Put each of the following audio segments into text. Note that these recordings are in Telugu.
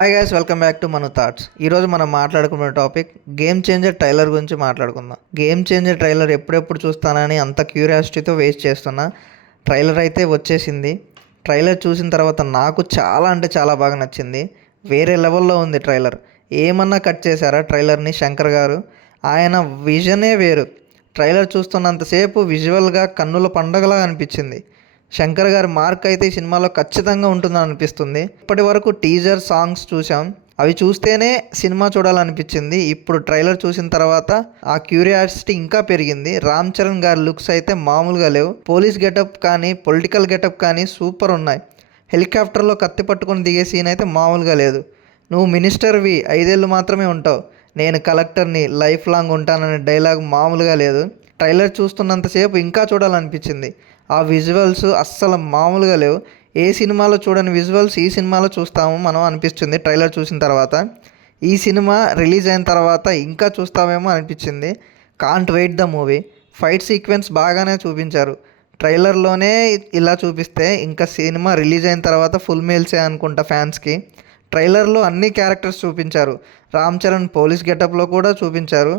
Hi guys, welcome back to Manu thoughts. ఈరోజు మనం మాట్లాడుకున్న టాపిక్ గేమ్ చేంజర్ ట్రైలర్ గురించి మాట్లాడుకుందాం. గేమ్ చేంజర్ ట్రైలర్ ఎప్పుడెప్పుడు చూస్తానని అంత క్యూరియాసిటీతో వెయిట్ చేస్తున్నా. ట్రైలర్ అయితే వచ్చేసింది. ట్రైలర్ చూసిన తర్వాత నాకు చాలా అంటే చాలా బాగా నచ్చింది. వేరే లెవెల్లో ఉంది ట్రైలర్. ఏమన్నా కట్ చేశారా ట్రైలర్ని శంకర్ గారు? ఆయన విజనే వేరు. ట్రైలర్ చూస్తున్నంతసేపు విజువల్గా కన్నుల పండగలా అనిపించింది. శంకర్ గారి మార్క్ అయితే ఈ సినిమాలో ఖచ్చితంగా ఉంటుందని అనిపిస్తుంది. ఇప్పటి వరకు టీజర్ సాంగ్స్ చూసాం, అవి చూస్తేనే సినిమా చూడాలనిపించింది. ఇప్పుడు ట్రైలర్ చూసిన తర్వాత ఆ క్యూరియాసిటీ ఇంకా పెరిగింది. రామ్ చరణ్ గారి లుక్స్ అయితే మామూలుగా లేవు. పోలీస్ గెటప్ కానీ పొలిటికల్ గెటప్ కానీ సూపర్ ఉన్నాయి. హెలికాప్టర్లో కత్తి పట్టుకొని దిగే సీన్ అయితే మామూలుగా లేదు. నువ్వు మినిస్టర్వి, 5 ఏళ్ళు మాత్రమే ఉంటావు, నేను కలెక్టర్ని, లైఫ్ లాంగ్ ఉంటాననే డైలాగ్ మామూలుగా లేదు. ట్రైలర్ చూస్తున్నంతసేపు ఇంకా చూడాలనిపించింది. ఆ విజువల్స్ అస్సలు మామూలుగా లేవు. ఏ సినిమాలో చూడని విజువల్స్ ఈ సినిమాలో చూస్తాము మనం అనిపిస్తుంది ట్రైలర్ చూసిన తర్వాత. ఈ సినిమా రిలీజ్ అయిన తర్వాత ఇంకా చూస్తామేమో అనిపించింది. Can't wait the movie. Fight sequence బాగానే చూపించారు. ట్రైలర్లోనే ఇలా చూపిస్తే ఇంకా సినిమా రిలీజ్ అయిన తర్వాత ఫుల్ మీల్సే అనుకుంటా ఫ్యాన్స్కి. ట్రైలర్లో అన్ని క్యారెక్టర్స్ చూపించారు. రామ్ చరణ్ పోలీస్ గెటప్లో కూడా చూపించారు.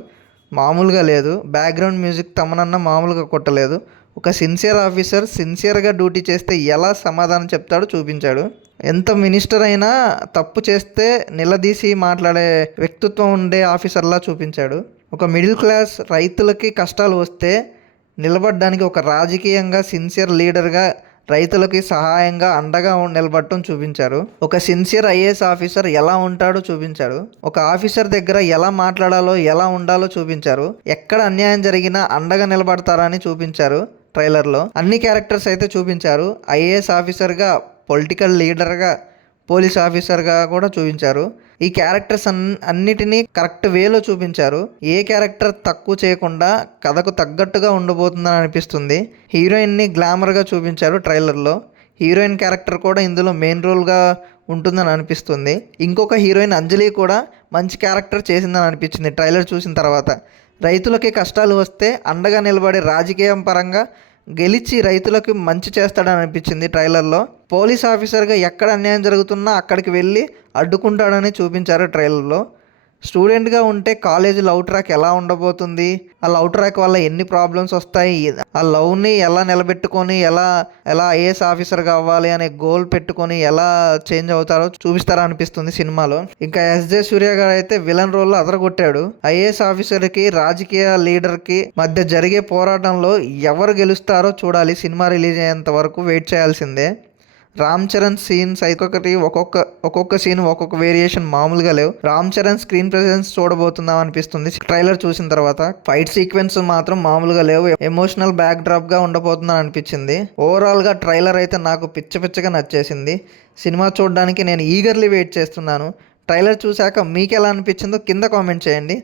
మామూలుగా లేదు. బ్యాక్గ్రౌండ్ మ్యూజిక్ తమనన్న మామూలుగా కొట్టలేదు. ఒక సిన్సియర్ ఆఫీసర్ సిన్సియర్గా డ్యూటీ చేస్తే ఎలా సమాధానం చెప్తాడో చూపించాడు. ఎంత మినిస్టర్ అయినా తప్పు చేస్తే నిలదీసి మాట్లాడే వ్యక్తిత్వం ఉండే ఆఫీసర్లా చూపించాడు. ఒక మిడిల్ క్లాస్ రైతులకి కష్టాలు వస్తే నిలబడడానికి ఒక రాజకీయంగా సిన్సియర్ లీడర్గా రైతులకి సహాయంగా అండగా నిలబడటం చూపించారు. ఒక సిన్సియర్ ఐఏఎస్ ఆఫీసర్ ఎలా ఉంటాడో చూపించాడు. ఒక ఆఫీసర్ దగ్గర ఎలా మాట్లాడాలో ఎలా ఉండాలో చూపించారు. ఎక్కడ అన్యాయం జరిగినా అండగా నిలబడతారని చూపించారు. ట్రైలర్లో అన్ని క్యారెక్టర్స్ అయితే చూపించారు. ఐఏఎస్ ఆఫీసర్గా, పొలిటికల్ లీడర్గా, పోలీస్ ఆఫీసర్గా కూడా చూపించారు. ఈ క్యారెక్టర్స్ అన్నిటినీ కరెక్ట్ వేలో చూపించారు. ఏ క్యారెక్టర్ తక్కువ చేయకుండా కథకు తగ్గట్టుగా ఉండబోతుందని అనిపిస్తుంది. హీరోయిన్ని గ్లామర్గా చూపించారు ట్రైలర్లో. హీరోయిన్ క్యారెక్టర్ కూడా ఇందులో మెయిన్ రోల్గా ఉంటుందని అనిపిస్తుంది. ఇంకొక హీరోయిన్ అంజలి కూడా మంచి క్యారెక్టర్ చేసిందని అనిపించింది ట్రైలర్ చూసిన తర్వాత. రైతులకి కష్టాలు వస్తే అండగా నిలబడే రాజకీయం పరంగా గెలిచి రైతులకు మంచి చేస్తాడని అనిపించింది ట్రైలర్లో. పోలీస్ ఆఫీసర్గా ఎక్కడ అన్యాయం జరుగుతున్నా అక్కడికి వెళ్ళి అడ్డుకుంటాడని చూపించారు ట్రైలర్లో. స్టూడెంట్గా ఉంటే కాలేజ్ లవ్ ట్రాక్ ఎలా ఉండబోతుంది, ఆ లవ్ ట్రాక్ వల్ల ఎన్ని ప్రాబ్లమ్స్ వస్తాయి, ఆ లవ్ని ఎలా నిలబెట్టుకొని ఎలా ఎలా ఐఏఎస్ ఆఫీసర్గా అవ్వాలి అనే గోల్ పెట్టుకొని ఎలా చేంజ్ అవుతారో చూపిస్తారో అనిపిస్తుంది సినిమాలో. ఇంకా ఎస్జే సూర్య గారు అయితే విలన్ రోల్లో అదరగొట్టాడు. ఐఏఎస్ ఆఫీసర్కి రాజకీయ లీడర్కి మధ్య జరిగే పోరాటంలో ఎవరు గెలుస్తారో చూడాలి. సినిమా రిలీజ్ అయ్యేంత వరకు వెయిట్ చేయాల్సిందే. రామ్ చరణ్ సీన్స్ అయితే ఒక్కొక్క సీన్ ఒక్కొక్క వేరియేషన్ మామూలుగా లేవు. రామ్ చరణ్ స్క్రీన్ ప్రెసెన్స్ చూడబోతున్నాం అనిపిస్తుంది ట్రైలర్ చూసిన తర్వాత. ఫైట్ సీక్వెన్స్ మాత్రం మామూలుగా లేవు. ఎమోషనల్ బ్యాక్ డ్రాప్ గా ఉండబోతుందని అనిపించింది. ఓవరాల్ గా ట్రైలర్ అయితే నాకు పిచ్చగా నచ్చేసింది. సినిమా చూడడానికి నేను ఈగర్లీ వెయిట్ చేస్తున్నాను. ట్రైలర్ చూశాక మీకు ఎలా అనిపించిందో కింద కామెంట్ చేయండి.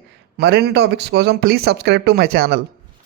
మరిన్ని టాపిక్స్ కోసం please subscribe to my channel.